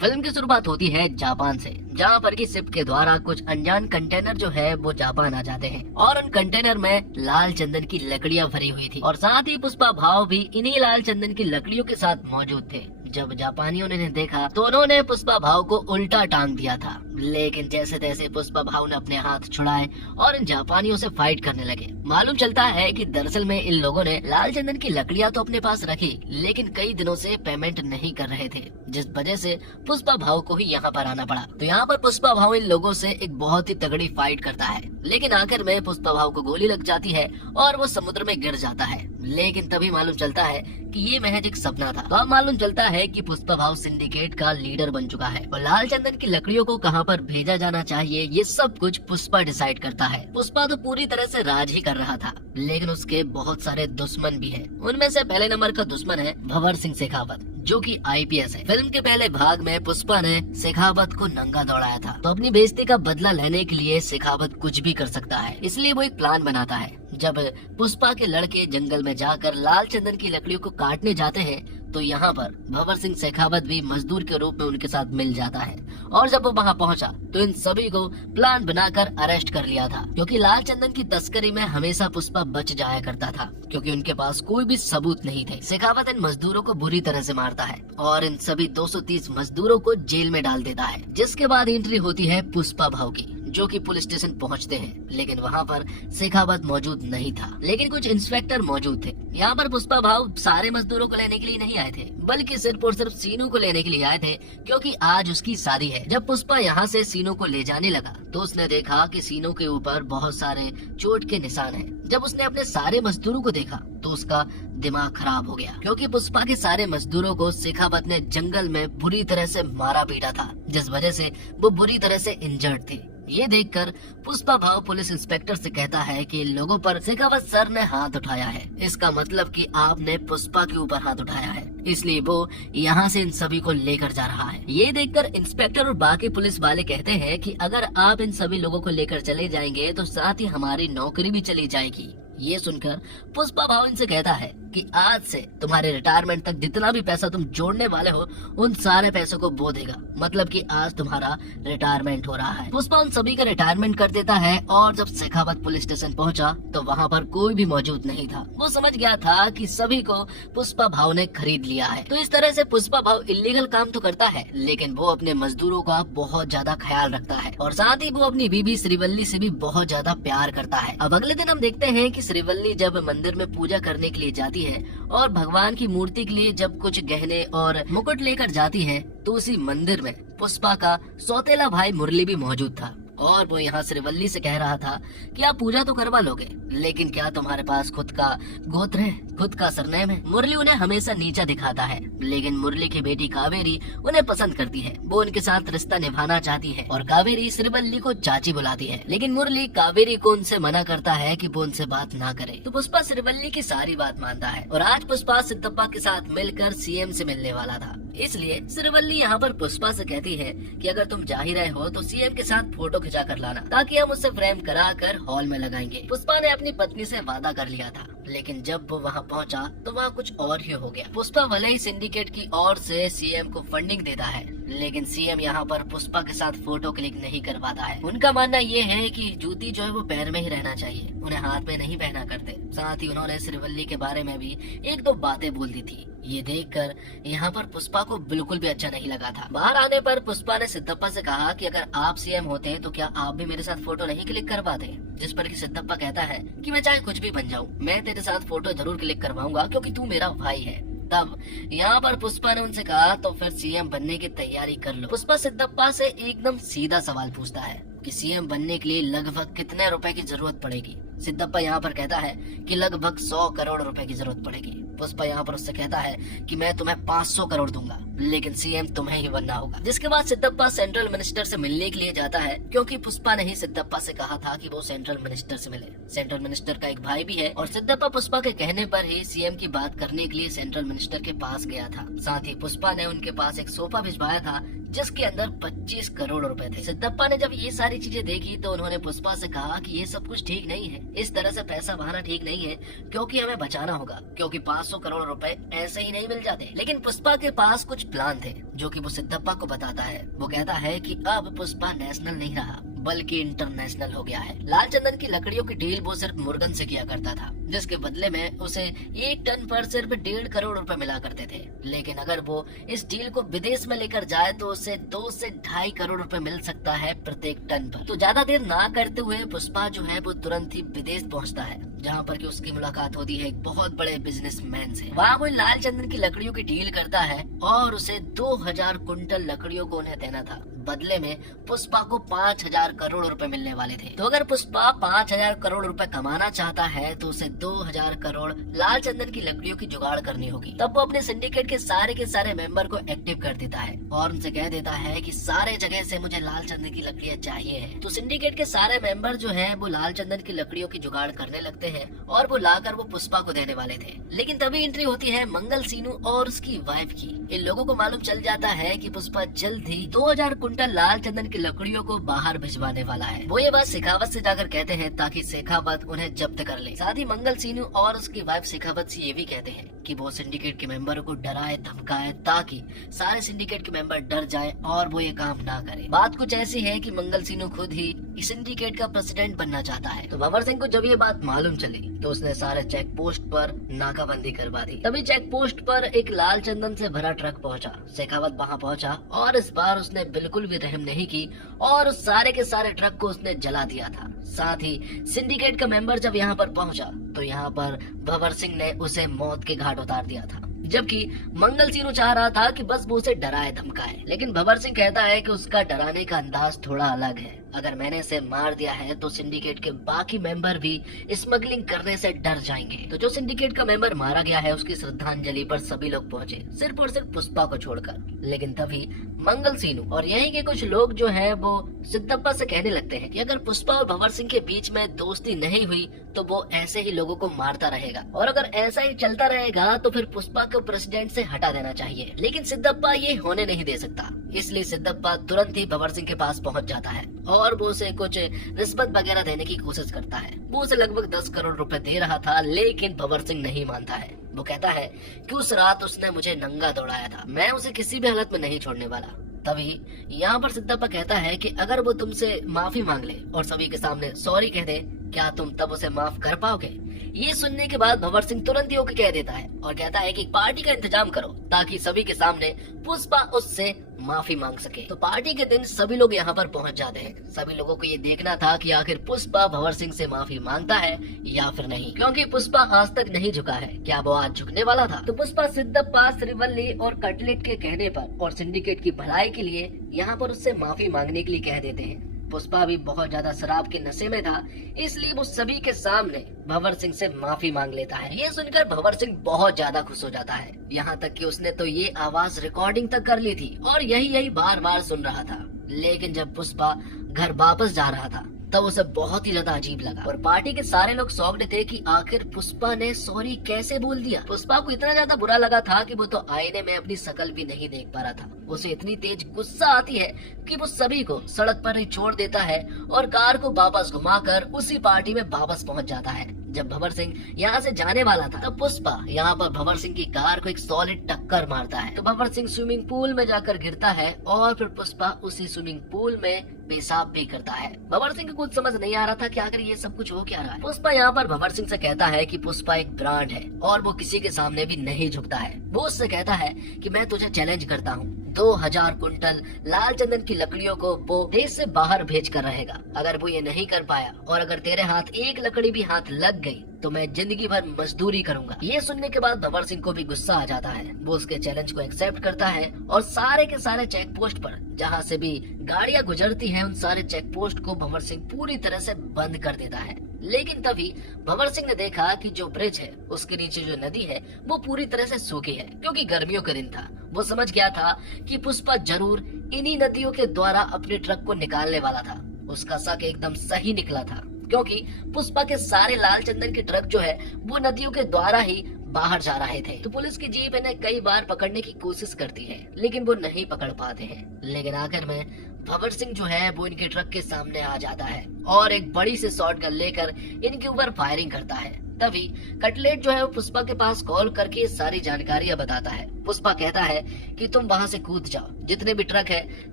Film की शुरुआत होती है जापान से, जहाँ पर की शिप के द्वारा कुछ अनजान कंटेनर जो है वो जापान आ जाते हैं और उन कंटेनर में लाल चंदन की लकड़ियाँ भरी हुई थी और साथ ही पुष्पा भाव भी इन्हीं लाल चंदन की लकड़ियों के साथ मौजूद थे। जब जापानियों ने देखा तो उन्होंने पुष्पा भाव को उल्टा टांग दिया था, लेकिन जैसे तैसे पुष्पा भाव ने अपने हाथ छुड़ाए और इन जापानियों से फाइट करने लगे। मालूम चलता है कि दरअसल में इन लोगों ने लाल चंदन की लकड़ियां तो अपने पास रखी, लेकिन कई दिनों से पेमेंट नहीं कर रहे थे, जिस वजह से पुष्पा भाव को ही यहाँ पर आना पड़ा। तो यहाँ पर पुष्पा भाव इन लोगों से एक बहुत ही तगड़ी फाइट करता है, लेकिन आखिर में पुष्पा भाव को गोली लग जाती है और वो समुद्र में गिर जाता है। लेकिन तभी मालूम चलता है कि ये महज एक सपना था। तो अब मालूम चलता है कि पुष्पा भाव सिंडिकेट का लीडर बन चुका है और लाल चंदन की लकड़ियों को कहाँ पर भेजा जाना चाहिए ये सब कुछ पुष्पा डिसाइड करता है। पुष्पा तो पूरी तरह से राज ही कर रहा था, लेकिन उसके बहुत सारे दुश्मन भी हैं। उनमें से पहले नंबर का दुश्मन है भंवर सिंह शेखावत, जो कि आईपीएस है। फिल्म के पहले भाग में पुष्पा ने शेखावत को नंगा दौड़ाया था, तो अपनी बेइज्जती का बदला लेने के लिए शेखावत कुछ भी कर सकता है, इसलिए वो एक प्लान बनाता है। जब पुष्पा के लड़के जंगल में जाकर लाल चंदन की लकड़ियों को काटने जाते हैं तो यहाँ पर भंवर सिंह शेखावत भी मजदूर के रूप में उनके साथ मिल जाता है और जब वो वहाँ पहुँचा तो इन सभी को प्लान बनाकर अरेस्ट कर लिया था, क्योंकि लाल चंदन की तस्करी में हमेशा पुष्पा बच जाया करता था, क्योंकि उनके पास कोई भी सबूत नहीं थे। शेखावत इन मजदूरों को बुरी तरह से मारता है और इन सभी 230 मजदूरों को जेल में डाल देता है, जिसके बाद एंट्री होती है पुष्पा भाव की, जो कि पुलिस स्टेशन पहुंचते हैं। लेकिन वहां पर शेखावत मौजूद नहीं था, लेकिन कुछ इंस्पेक्टर मौजूद थे। यहाँ पर पुष्पा भाव सारे मजदूरों को लेने के लिए नहीं आए थे, बल्कि सिर्फ और सिर्फ सीनू को लेने के लिए आए थे, क्योंकि आज उसकी शादी है। जब पुष्पा यहाँ से सीनू को ले जाने लगा तो उसने देखा कि सीनू के ऊपर बहुत सारे चोट के निशान हैं। जब उसने अपने सारे मजदूरों को देखा तो उसका दिमाग खराब हो गया, क्योंकि पुष्पा के सारे मजदूरों को शेखावत ने जंगल में बुरी तरह से मारा पीटा था, जिस वजह से वो बुरी तरह से इंजर्ड थे। ये देखकर पुष्पा भाव पुलिस इंस्पेक्टर से कहता है कि लोगों पर शेखावत सर ने हाथ उठाया है, इसका मतलब कि आपने पुष्पा के ऊपर हाथ उठाया है, इसलिए वो यहाँ से इन सभी को लेकर जा रहा है। ये देखकर इंस्पेक्टर और बाकी पुलिस वाले कहते हैं कि अगर आप इन सभी लोगों को लेकर चले जाएंगे तो साथ ही हमारी नौकरी भी चली जाएगी। ये सुनकर पुष्पा भाव इनसे कहता है कि आज से तुम्हारे रिटायरमेंट तक जितना भी पैसा तुम जोड़ने वाले हो उन सारे पैसों को वो देगा, मतलब कि आज तुम्हारा रिटायरमेंट हो रहा है। पुष्पा उन सभी का रिटायरमेंट कर देता है और जब शेखावत पुलिस स्टेशन पहुंचा तो वहां पर कोई भी मौजूद नहीं था। वो समझ गया था कि सभी को पुष्पा भाव ने खरीद लिया है। तो इस तरह से पुष्पा भाव इलीगल काम तो करता है, लेकिन वो अपने मजदूरों का बहुत ज्यादा ख्याल रखता है और साथ ही वो अपनी बीबी श्रीवल्ली से भी बहुत ज्यादा प्यार करता है। अब अगले दिन हम देखते हैं कि श्रीवल्ली जब मंदिर में पूजा करने के लिए जाती है और भगवान की मूर्ति के लिए जब कुछ गहने और मुकुट लेकर जाती है तो उसी मंदिर में पुष्पा का सौतेला भाई मुरली भी मौजूद था और वो यहाँ श्रीवल्ली से कह रहा था कि आप पूजा तो करवा लोगे, लेकिन क्या तुम्हारे पास खुद का गोत्र है, खुद का सरनेम है। मुरली उन्हें हमेशा नीचा दिखाता है, लेकिन मुरली की बेटी कावेरी उन्हें पसंद करती है। वो उनके साथ रिश्ता निभाना चाहती है और कावेरी श्रीवल्ली को चाची बुलाती है, लेकिन मुरली कावेरी को उनसे मना करता है कि वो उनसे बात ना करे। तो पुष्पा श्रीवल्ली की सारी बात मानता है और आज पुष्पा सिद्धप्पा के साथ मिलकर सीएम से मिलने वाला था, इसलिए श्रीवल्ली यहाँ पर पुष्पा से कहती है कि अगर तुम जा ही रहे हो तो सीएम के साथ फोटो खिंचा कर लाना, ताकि हम उसे फ्रेम करा कर हॉल में लगाएंगे। पुष्पा ने अपनी पत्नी से वादा कर लिया था, लेकिन जब वो वहाँ पहुँचा तो वहाँ कुछ और ही हो गया। पुष्पा भले ही सिंडिकेट की ओर से सीएम को फंडिंग देता है, लेकिन सीएम यहाँ पर पुष्पा के साथ फोटो क्लिक नहीं करवाता है। उनका मानना ये है कि जूती जो है वो पैर में ही रहना चाहिए, उन्हें हाथ में नहीं पहना करते। साथ ही उन्होंने श्रीवल्ली के बारे में भी एक दो बातें बोल दी थी। ये देखकर यहाँ पर पुष्पा को बिल्कुल भी अच्छा नहीं लगा था। बाहर आने पर पुष्पा ने सिद्धप्पा से कहा कि अगर आप सीएम होते तो क्या आप भी मेरे साथ फोटो नहीं क्लिक करवाते, जिस पर कि सिद्धप्पा कहता है कि मैं चाहे कुछ भी बन जाऊँ, मैं तेरे साथ फोटो जरूर क्लिक करवाऊंगा क्योंकि तू मेरा भाई है। तब यहाँ पर पुष्पा ने उनसे कहा तो फिर सीएम बनने की तैयारी कर लो। पुष्पा सिद्धप्पा से एकदम सीधा सवाल पूछता है कि सीएम बनने के लिए लगभग कितने रुपए की जरूरत पड़ेगी। सिद्धप्पा यहाँ पर कहता है कि लगभग 100 करोड़ रुपए की जरूरत पड़ेगी। पुष्पा यहाँ पर उससे कहता है कि मैं तुम्हें 500 करोड़ दूंगा, लेकिन सीएम तुम्हें ही बनना होगा। जिसके बाद सिद्धप्पा सेंट्रल मिनिस्टर से मिलने के लिए जाता है, क्योंकि पुष्पा ने ही सिद्धप्पा से कहा था कि वो सेंट्रल मिनिस्टर से मिले। सेंट्रल मिनिस्टर का एक भाई भी है और सिद्धप्पा पुष्पा के कहने पर ही सीएम की बात करने के लिए सेंट्रल मिनिस्टर के पास गया था। साथ ही पुष्पा ने उनके पास एक सोफा भिजवाया था जिसके अंदर 25 करोड़ रुपए थे। सिद्धप्पा ने जब ये सारी सारी चीजें देखी तो उन्होंने पुष्पा से कहा कि ये सब कुछ ठीक नहीं है, इस तरह से पैसा बहाना ठीक नहीं है, क्योंकि हमें बचाना होगा, क्योंकि 500 करोड़ रुपए ऐसे ही नहीं मिल जाते। लेकिन पुष्पा के पास कुछ प्लान थे जो कि वो सिद्धप्पा को बताता है। वो कहता है कि अब पुष्पा नेशनल नहीं रहा बल्कि इंटरनेशनल हो गया है। लाल चंदन की लकड़ियों की डील वो सिर्फ मुर्गन से किया करता था, जिसके बदले में उसे 1 टन पर सिर्फ 1.5 करोड़ रुपए मिला करते थे। लेकिन अगर वो इस डील को विदेश में लेकर जाए तो उसे 2 से 2.5 करोड़ रुपए मिल सकता है प्रत्येक टन पर। तो ज्यादा देर ना करते हुए पुष्पा जो है वो तुरंत ही विदेश पहुंचता है, जहां पर कि उसकी मुलाकात होती है एक बहुत बड़े बिजनेसमैन से। वहाँ वो लाल चंदन की लकड़ियों की डील करता है और उसे 2000 कुंटल लकड़ियों को उन्हें देना था। बदले में पुष्पा को 5000 करोड़ रुपए मिलने वाले थे। तो अगर पुष्पा 5000 करोड़ रुपए कमाना चाहता है तो उसे 2000 करोड़ लाल चंदन की लकड़ियों की जुगाड़ करनी होगी। तब वो अपने सिंडिकेट के सारे मेंबर को एक्टिव कर देता है और उनसे कह देता है कि सारे जगह से मुझे लाल चंदन की लकड़ियाँ चाहिए है। तो सिंडिकेट के सारे मेंबर जो है वो लाल चंदन की लकड़ियों की जुगाड़ करने लगते हैं और वो लाकर वो पुष्पा को देने वाले थे। लेकिन तभी एंट्री होती है मंगल सीनू और उसकी वाइफ की। इन लोगों को मालूम चल जाता है कि पुष्पा जल्द ही 2000 कुंटल लाल चंदन की लकड़ियों को बाहर भिजवाने वाला है। वो ये बात शेखावत से जाकर कहते हैं ताकि शेखावत उन्हें जब्त कर ले। साथ ही मंगल सीनू और उसकी वाइफ शेखावत से ये भी कहते हैं कि वो सिंडिकेट के मेंबरों को डराए धमकाए ताकि सारे सिंडिकेट के मेंबर डर जाए और वो ये काम ना करे। बात कुछ ऐसी है कि मंगल सीनू खुद ही इस सिंडिकेट का प्रेसिडेंट बनना चाहता है। तो भंवर सिंह को जब ये बात मालूम चली तो उसने सारे चेक पोस्ट पर नाकाबंदी करवा दी। तभी चेक पोस्ट पर एक लाल चंदन से भरा ट्रक पहुंचा। शेखावत वहां पहुंचा और इस बार उसने बिल्कुल भी रहम नहीं की और उस सारे के सारे ट्रक को उसने जला दिया था। साथ ही सिंडिकेट का मेंबर जब यहाँ पर पहुंचा तो यहाँ पर भंवर सिंह ने उसे मौत के घाट उतार दिया था, जबकि मंगल सीनू चाह रहा था कि बस वो उसे डराए धमकाए। लेकिन भंवर सिंह कहता है कि उसका डराने का अंदाज थोड़ा अलग है। अगर मैंने इसे मार दिया है तो सिंडिकेट के बाकी मेंबर भी स्मगलिंग करने से डर जाएंगे। तो जो सिंडिकेट का मेंबर मारा गया है उसकी श्रद्धांजलि पर सभी लोग पहुंचे, सिर्फ और सिर्फ पुष्पा को छोड़कर। लेकिन तभी मंगल सीनू और यहीं के कुछ लोग जो है वो सिद्धप्पा से कहने लगते हैं कि अगर पुष्पा और भंवर सिंह के बीच में दोस्ती नहीं हुई तो वो ऐसे ही लोगों को मारता रहेगा और अगर ऐसा ही चलता रहेगा तो फिर पुष्पा को प्रेसिडेंट से हटा देना चाहिए। लेकिन सिद्धप्पा ये होने नहीं दे सकता, इसलिए सिद्धप्पा तुरंत ही भंवर सिंह के पास पहुंच जाता है और वो उसे कुछ रिश्वत वगैरह देने की कोशिश करता है। वो उसे लगभग 10 करोड़ रुपए दे रहा था, लेकिन भंवर सिंह नहीं मानता है। वो कहता है कि उस रात उसने मुझे नंगा दौड़ाया था, मैं उसे किसी भी हालत में नहीं छोड़ने वाला। तभी यहाँ पर सिद्धप्पा कहता है कि अगर वो तुमसे माफी मांग ले और सभी के सामने सॉरी कह दे, क्या तुम तब उसे माफ कर पाओगे? ये सुनने के बाद भंवर सिंह तुरंत ही ओके कह देता है और कहता है कि पार्टी का इंतजाम करो ताकि सभी के सामने पुष्पा उससे माफी मांग सके। तो पार्टी के दिन सभी लोग यहाँ पर पहुँच जाते हैं। सभी लोगों को ये देखना था कि आखिर पुष्पा भंवर सिंह से माफी मांगता है या फिर नहीं, क्योंकि पुष्पा आज तक नहीं झुका है। क्या वो आज झुकने वाला था? तो पुष्पा सिद्धप्पा, श्रीवल्ली और कटलेट के कहने पर और सिंडिकेट की भलाई के लिए यहाँ पर उससे माफी मांगने के लिए कह देते हैं। पुष्पा भी बहुत ज्यादा शराब के नशे में था, इसलिए वो सभी के सामने भंवर सिंह से माफी मांग लेता है। ये सुनकर भंवर सिंह बहुत ज्यादा खुश हो जाता है, यहाँ तक कि उसने तो ये आवाज रिकॉर्डिंग तक कर ली थी और यही बार बार सुन रहा था। लेकिन जब पुष्पा घर वापस जा रहा था तब उसे बहुत ही ज्यादा अजीब लगा और पार्टी के सारे लोग शॉक्ड थे कि आखिर पुष्पा ने सॉरी कैसे बोल दिया। पुष्पा को इतना ज्यादा बुरा लगा था कि वो तो आईने में अपनी शक्ल भी नहीं देख पा रहा था। उसे इतनी तेज गुस्सा आती है कि वो सभी को सड़क पर ही छोड़ देता है और कार को वापस घुमाकर उसी पार्टी में वापस पहुंच जाता है। जब भंवर सिंह यहाँ से जाने वाला था तब पुष्पा यहाँ पर भंवर सिंह की कार को एक सॉलिड टक्कर मारता है। तो भंवर सिंह स्विमिंग पूल में जाकर गिरता है और फिर पुष्पा उसी स्विमिंग पूल में पेशाब भी करता है। भंवर सिंह को कुछ समझ नहीं आ रहा था कि आखिर ये सब कुछ हो क्या रहा है। पुष्पा यहाँ पर भंवर सिंह से कहता है कि पुष्पा एक ब्रांड है और वो किसी के सामने भी नहीं झुकता है। वो उससे कहता है कि मैं तुझे चैलेंज करता हूँ, 2000 कुंटल लाल चंदन की लकड़ियों को वो देश से बाहर भेज कर रहेगा। अगर वो ये नहीं कर पाया और अगर तेरे हाथ एक लकड़ी भी हाथ लग गई तो मैं जिंदगी भर मजदूरी करूंगा। ये सुनने के बाद भंवर सिंह को भी गुस्सा आ जाता है। वो उसके चैलेंज को एक्सेप्ट करता है और सारे के सारे चेक पोस्ट पर जहाँ से भी गाड़ियाँ गुजरती हैं उन सारे चेक पोस्ट को भंवर सिंह पूरी तरह से बंद कर देता है। लेकिन तभी भंवर सिंह ने देखा कि जो ब्रिज है उसके नीचे जो नदी है वो पूरी तरह से सूखी है, क्योंकि गर्मियों का दिन था। वो समझ गया था कि पुष्पा जरूर इन्हीं नदियों के द्वारा अपने ट्रक को निकालने वाला था। उसका शक एकदम सही निकला था, क्योंकि पुष्पा के सारे लाल चंदन के ट्रक जो है वो नदियों के द्वारा ही बाहर जा रहे थे। तो पुलिस की जीप इन्हें कई बार पकड़ने की कोशिश करती है, लेकिन वो नहीं पकड़ पाते हैं। लेकिन आखिर में भंवर सिंह जो है वो इनके ट्रक के सामने आ जाता है और एक बड़ी से शॉटगन लेकर इनके ऊपर फायरिंग करता है। तभी कटलेट जो है वो पुष्पा के पास कॉल करके सारी जानकारियां बताता है। पुष्पा कहता है कि तुम वहां से कूद जाओ, जितने भी ट्रक है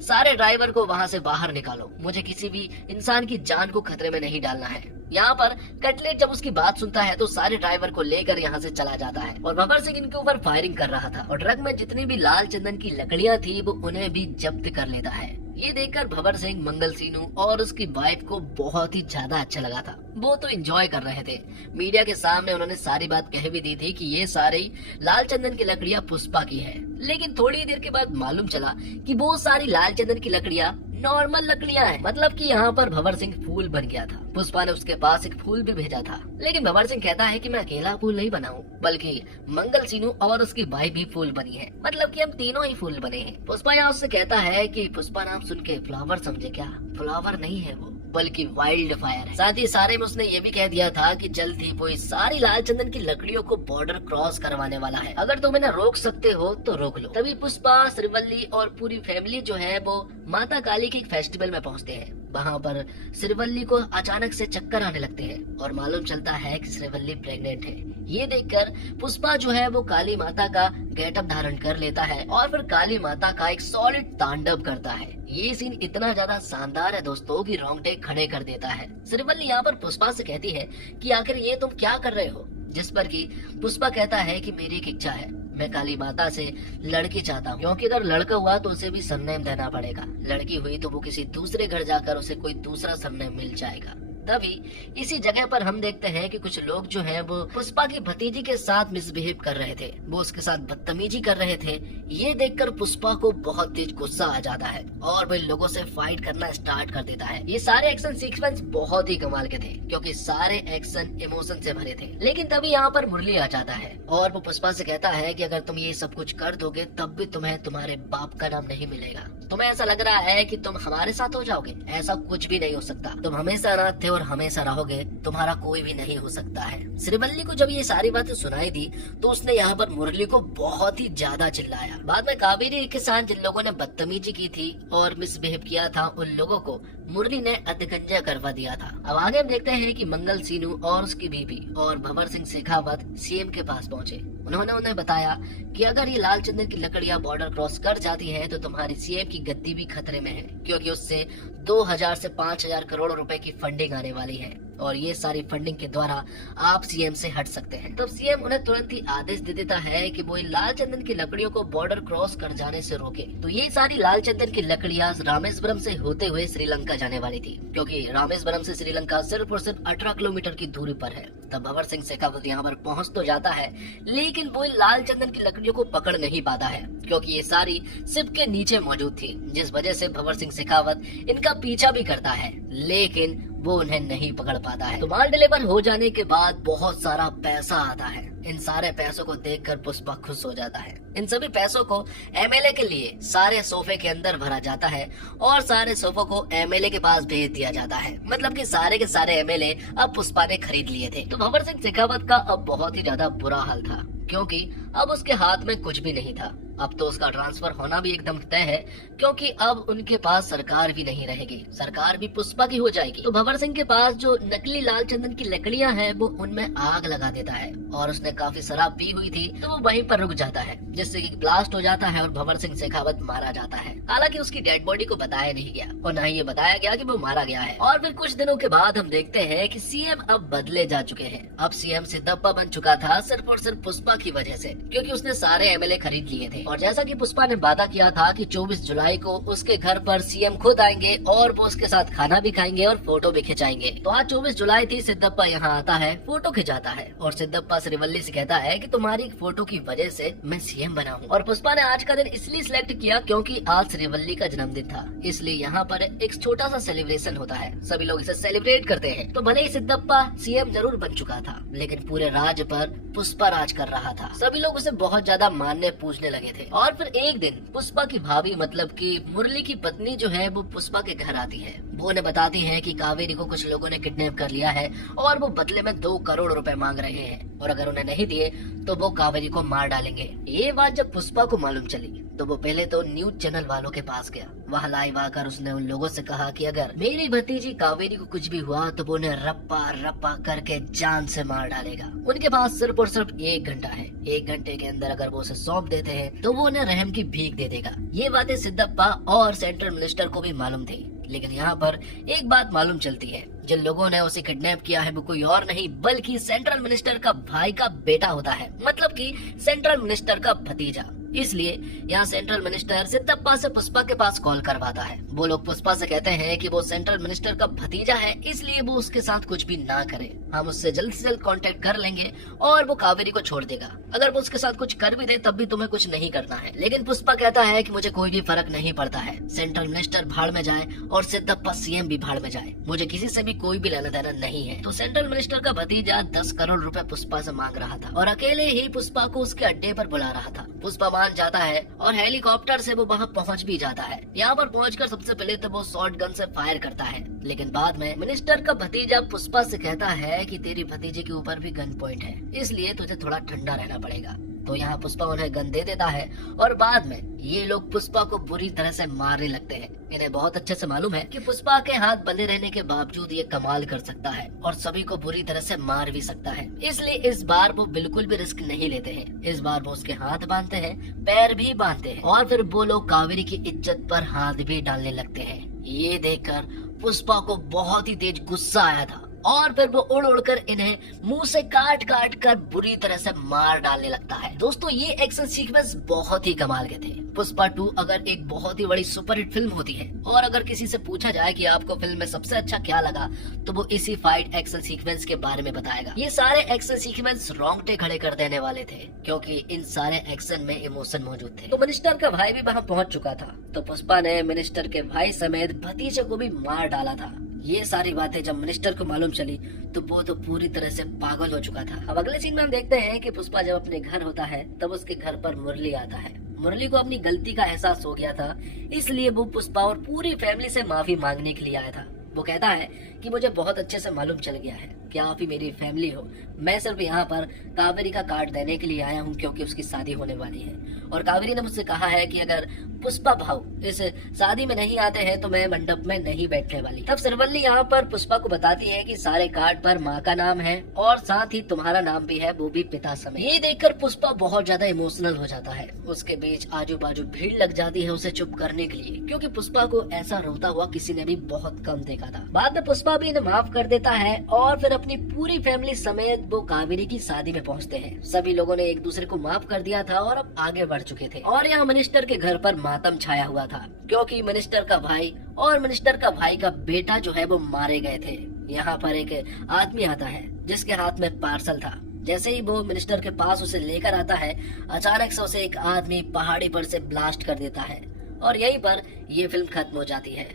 सारे ड्राइवर को वहां से बाहर निकालो, मुझे किसी भी इंसान की जान को खतरे में नहीं डालना है। यहाँ पर कटलेट जब उसकी बात सुनता है तो सारे ड्राइवर को लेकर यहाँ से चला जाता है और भंवर सिंह इनके ऊपर फायरिंग कर रहा था और ट्रक में जितनी भी लाल चंदन की लकड़ियाँ थी वो उन्हें भी जब्त कर लेता है। ये देखकर भंवर सिंह, मंगल सीनू और उसकी वाइफ को बहुत ही ज्यादा अच्छा लगा था। वो तो एंजॉय कर रहे थे। मीडिया के सामने उन्होंने सारी बात कह भी दी थी कि ये सारी लाल चंदन की लकड़ियाँ पुष्पा की है। लेकिन थोड़ी देर के बाद मालूम चला कि वो सारी लाल चंदन की लकड़ियाँ नॉर्मल लकड़ियाँ हैं। मतलब कि यहाँ पर भंवर सिंह फूल बन गया था। पुष्पा ने उसके पास एक फूल भी भेजा था, लेकिन भंवर सिंह कहता है कि मैं अकेला फूल नहीं बना हूँ, बल्कि मंगल सीनू और उसकी वाइफ भी फूल बनी है। मतलब कि हम तीनों ही फूल बने हैं। पुष्पा यहाँ उससे कहता है कि पुष्पा नाम सुन के फ्लावर समझे क्या? फ्लावर नहीं है वो, बल्कि वाइल्ड फायर है। साथ ही सारे में उसने ये भी कह दिया था कि जल्द ही वो इस सारी लाल चंदन की लकड़ियों को बॉर्डर क्रॉस करवाने वाला है। अगर तुम इन्हें रोक सकते हो तो रोक लो। तभी पुष्पा, श्रीवल्ली और पूरी फैमिली जो है वो माता काली के एक फेस्टिवल में पहुंचते हैं। वहाँ पर श्रीवल्ली को अचानक से चक्कर आने लगते हैं और मालूम चलता है कि श्रीवल्ली प्रेग्नेंट है। ये देखकर पुष्पा जो है वो काली माता का गेटअप धारण कर लेता है और फिर काली माता का एक सॉलिड तांडव करता है। ये सीन इतना ज्यादा शानदार है दोस्तों कि रोंगटे खड़े कर देता है। श्रीवल्ली यहाँ पर पुष्पा से कहती है कि आखिर ये तुम क्या कर रहे हो, जिस पर कि पुष्पा कहता है कि मेरी एक इच्छा है, मैं काली माता से लड़की चाहता हूँ, क्योंकि अगर लड़का हुआ तो उसे भी सरनेम देना पड़ेगा, लड़की हुई तो वो किसी दूसरे घर जाकर उसे कोई दूसरा सरनेम मिल जाएगा। तभी इसी जगह पर हम देखते हैं कि कुछ लोग जो हैं वो पुष्पा की भतीजी के साथ मिसबिहेव कर रहे थे, वो उसके साथ बदतमीजी कर रहे थे। ये देखकर पुष्पा को बहुत तेज गुस्सा आ जाता है और वो इन लोगों से फाइट करना स्टार्ट कर देता है। ये सारे एक्शन सीक्वेंस बहुत ही कमाल के थे, क्योंकि सारे एक्शन इमोशन से भरे थे। लेकिन तभी यहाँ पर मुरली आ जाता है और वो पुष्पा से कहता है कि अगर तुम ये सब कुछ कर दोगे तब भी तुम्हें तुम्हारे बाप का नाम नहीं मिलेगा। तुम्हें ऐसा लग रहा है कि तुम हमारे साथ हो जाओगे, ऐसा कुछ भी नहीं हो सकता। तुम हमेशा अनाथ थे और हमेशा रहोगे, तुम्हारा कोई भी नहीं हो सकता है। श्रीवल्ली को जब ये सारी बातें सुनाई दी तो उसने यहाँ पर मुरली को बहुत ही ज्यादा चिल्लाया। बाद में कावेरी के साथ जिन लोगों ने बदतमीजी की थी और मिसबिहेव किया था उन लोगों को मुरली ने अतकंजा करवा दिया था। अब आगे हम देखते हैं कि मंगल सीनू और उसकी बीबी और भंवर सिंह शेखावत सीएम के पास पहुंचे। उन्होंने उन्हें बताया कि अगर ये लाल चंदन की लकड़ियां बॉर्डर क्रॉस कर जाती हैं तो तुम्हारी सीएम की गद्दी भी खतरे में है, क्योंकि उससे 2000 से 5000 करोड़ रुपए की फंडिंग आने वाली है और ये सारी फंडिंग के द्वारा आप सीएम से हट सकते हैं। तब सीएम उन्हें तुरंत ही आदेश दे देता है कि वो लाल चंदन की लकड़ियों को बॉर्डर क्रॉस कर जाने से रोके। तो ये सारी लाल चंदन की लकड़ियां रामेश्वरम से होते हुए श्रीलंका जाने वाली थी, क्योंकि रामेश्वरम से श्रीलंका सिर्फ और सिर्फ 18 किलोमीटर की दूरी पर है। तब भंवर सिंह शेखावत यहाँ पर पहुँच तो जाता है, लेकिन वो लाल चंदन की लकड़ियों को पकड़ नहीं पाता है, क्योंकि ये सारी शिप के नीचे मौजूद थी, जिस वजह से भंवर सिंह शेखावत इनका पीछा भी करता है, लेकिन वो उन्हें नहीं पकड़ पाता है। तो माल डिलीवर हो जाने के बाद बहुत सारा पैसा आता है। इन सारे पैसों को देखकर पुष्पा खुश हो जाता है। इन सभी पैसों को एमएलए के लिए सारे सोफे के अंदर भरा जाता है और सारे सोफों को एमएलए के पास भेज दिया जाता है। मतलब कि सारे के सारे एमएलए अब पुष्पा ने खरीद लिए थे। तो भंवर सिंह शेखावत का अब बहुत ही ज्यादा बुरा हाल था, क्योंकि अब उसके हाथ में कुछ भी नहीं था। अब तो उसका ट्रांसफर होना भी एकदम तय है, क्योंकि अब उनके पास सरकार भी नहीं रहेगी, सरकार भी पुष्पा की हो जाएगी। तो भंवर सिंह के पास जो नकली लाल चंदन की लकड़ियां हैं वो उनमें आग लगा देता है और उसने काफी शराब पी हुई थी तो वो वहीं पर रुक जाता है, जिससे कि ब्लास्ट हो जाता है और भंवर सिंह शेखावत मारा जाता है। हालांकि उसकी डेड बॉडी को बताया नहीं गया और न ही ये बताया गया कि वो मारा गया है। और फिर कुछ दिनों के बाद हम देखते हैं कि सीएम अब बदले जा चुके हैं। अब सीएम सिद्धप्पा बन चुका था सिर्फ और सिर्फ पुष्पा की वजह से, क्योंकि उसने सारे एमएलए खरीद लिए थे। और जैसा कि पुष्पा ने वादा किया था कि 24 जुलाई को उसके घर पर सीएम खुद आएंगे और वो उसके साथ खाना भी खाएंगे और फोटो भी खिंचाएंगे। तो आज 24 जुलाई थी, सिद्धप्पा यहाँ आता है, फोटो खिंचाता है और सिद्धप्पा श्रीवल्ली से कहता है कि तुम्हारी फोटो की वजह से मैं सीएम बना हूँ। और पुष्पा ने आज का दिन इसलिए सिलेक्ट किया क्योंकि आज श्रीवल्ली का जन्मदिन था, इसलिए यहाँ पर एक छोटा सा सेलिब्रेशन होता है, सभी लोग इसे सेलिब्रेट करते हैं। तो भले ही सिद्धप्पा सीएम जरूर बन चुका था, लेकिन पूरे राज्य पर पुष्पा राज कर रहा था। सभी लोग उसे बहुत ज्यादा मानने पूजने लगे थे। और फिर एक दिन पुष्पा की भाभी मतलब कि मुरली की पत्नी जो है वो पुष्पा के घर आती है। वो उन्हें बताती है कि कावेरी को कुछ लोगों ने किडनैप कर लिया है और वो बदले में 2 करोड़ रुपए मांग रहे हैं और अगर उन्हें नहीं दिए तो वो कावेरी को मार डालेंगे। ये बात जब पुष्पा को मालूम चली तो वो पहले तो न्यूज चैनल वालों के पास गया। वहाँ लाइव आकर उसने उन लोगों से कहा कि अगर मेरी भतीजी कावेरी को कुछ भी हुआ तो वो उन्हें रप्पा रप्पा करके जान से मार डालेगा। उनके पास सिर्फ और सिर्फ 1 घंटा है। 1 घंटे के अंदर अगर वो उसे सौंप देते हैं तो वो उन्हें रहम की भीख दे देगा। ये बातें सिद्धप्पा और सेंट्रल मिनिस्टर को भी मालूम थी। लेकिन यहाँ पर एक बात मालूम चलती है, जिन लोगों ने उसे किडनैप किया है वो कोई और नहीं बल्कि सेंट्रल मिनिस्टर का भाई का बेटा होता है, मतलब कि सेंट्रल मिनिस्टर का भतीजा। इसलिए यहाँ सेंट्रल मिनिस्टर सिद्धप्पा से पुष्पा के पास कॉल करवाता है। वो लोग पुष्पा से कहते हैं कि वो सेंट्रल मिनिस्टर का भतीजा है, इसलिए वो उसके साथ कुछ भी ना करे। हम उससे जल्द से जल्द कांटेक्ट कर लेंगे और वो कावेरी को छोड़ देगा। अगर वो उसके साथ कुछ कर भी दे तब भी तुम्हें कुछ नहीं करना है। लेकिन पुष्पा कहता है कि मुझे कोई भी फर्क नहीं पड़ता है, सेंट्रल मिनिस्टर भाड़ में जाए और सिद्धप्पा सीएम भी भाड़ में जाए, मुझे किसी से भी कोई भी लेना देना नहीं है। तो सेंट्रल मिनिस्टर का भतीजा 10 करोड़ रुपए पुष्पा से मांग रहा था और अकेले ही पुष्पा को उसके अड्डे पर बुला रहा था। पुष्पा मान जाता है और हेलीकॉप्टर से वो वहाँ पहुँच भी जाता है। यहाँ पर पहुँचकर सबसे पहले तो वो शॉर्ट गन से फायर करता है, लेकिन बाद में मिनिस्टर का भतीजा पुष्पा से कहता है कि तेरी भतीजे के ऊपर भी गन पॉइंट है, इसलिए तुझे थोड़ा ठंडा रहना पड़ेगा। तो यहाँ पुष्पा उन्हें गन दे देता है और बाद में ये लोग पुष्पा को बुरी तरह से मारने लगते हैं। इन्हें बहुत अच्छे से मालूम है कि पुष्पा के हाथ बंधे रहने के बावजूद ये कमाल कर सकता है और सभी को बुरी तरह से मार भी सकता है, इसलिए इस बार वो बिल्कुल भी रिस्क नहीं लेते हैं। इस बार वो उसके हाथ बांधते हैं, पैर भी बांधते हैं और फिर वो लोग कावेरी की इज्जत पर हाथ भी डालने लगते हैं। ये देखकर पुष्पा को बहुत ही तेज गुस्सा आया था और फिर वो उड़ उड़कर इन्हें मुंह से काट काट कर बुरी तरह से मार डालने लगता है। दोस्तों ये एक्शन सीक्वेंस बहुत ही कमाल के थे। पुष्पा 2 अगर एक बहुत ही बड़ी सुपरहिट फिल्म होती है और अगर किसी से पूछा जाए कि आपको फिल्म में सबसे अच्छा क्या लगा तो वो इसी फाइट एक्शन सीक्वेंस के बारे में बताएगा। ये सारे एक्शन सीक्वेंस रोंगटे खड़े कर देने वाले थे क्योंकि इन सारे एक्शन में इमोशन मौजूद थे। तो मिनिस्टर का भाई भी वहाँ पहुँच चुका था, तो पुष्पा ने मिनिस्टर के भाई समेत भतीजे को भी मार डाला था। ये सारी बातें जब मिनिस्टर को मालूम चली तो वो तो पूरी तरह से पागल हो चुका था। अब अगले सीन में हम देखते हैं कि पुष्पा जब अपने घर होता है तब उसके घर पर मुरली आता है। मुरली को अपनी गलती का एहसास हो गया था, इसलिए वो पुष्पा और पूरी फैमिली से माफी मांगने के लिए आया था। वो कहता है कि मुझे बहुत अच्छे से मालूम चल गया है कि आप ही मेरी फैमिली हो, मैं सिर्फ यहाँ पर कावेरी का कार्ड देने के लिए आया हूँ क्योंकि उसकी शादी होने वाली है और कावेरी ने मुझसे कहा है कि अगर पुष्पा भाव इस शादी में नहीं आते हैं तो मैं मंडप में नहीं बैठने वाली। तब सरवल्ली यहाँ पर पुष्पा को बताती है कि सारे कार्ड पर माँ का नाम है और साथ ही तुम्हारा नाम भी है, वो भी पिता समेत। ये देखकर पुष्पा बहुत ज्यादा इमोशनल हो जाता है। उसके बीच आजू बाजू भीड़ लग जाती है उसे चुप करने के लिए, क्योंकि पुष्पा को ऐसा रोता हुआ किसी ने भी बहुत कम देखा था। बाद में पुष्पा भी इन्हें माफ कर देता है और फिर अपनी पूरी फैमिली समेत वो कावेरी की शादी में पहुँचते हैं। सभी लोगों ने एक दूसरे को माफ कर दिया था और अब आगे बढ़ चुके थे और यहाँ मिनिस्टर के घर पर मातम छाया हुआ था क्योंकि मिनिस्टर का भाई और मिनिस्टर का भाई का बेटा जो है वो मारे गए थे। यहाँ पर एक आदमी आता है जिसके हाथ में पार्सल था। जैसे ही वो मिनिस्टर के पास उसे लेकर आता है, अचानक से उसे एक आदमी पहाड़ी पर से ब्लास्ट कर देता है और यहीं पर ये फिल्म खत्म हो जाती है।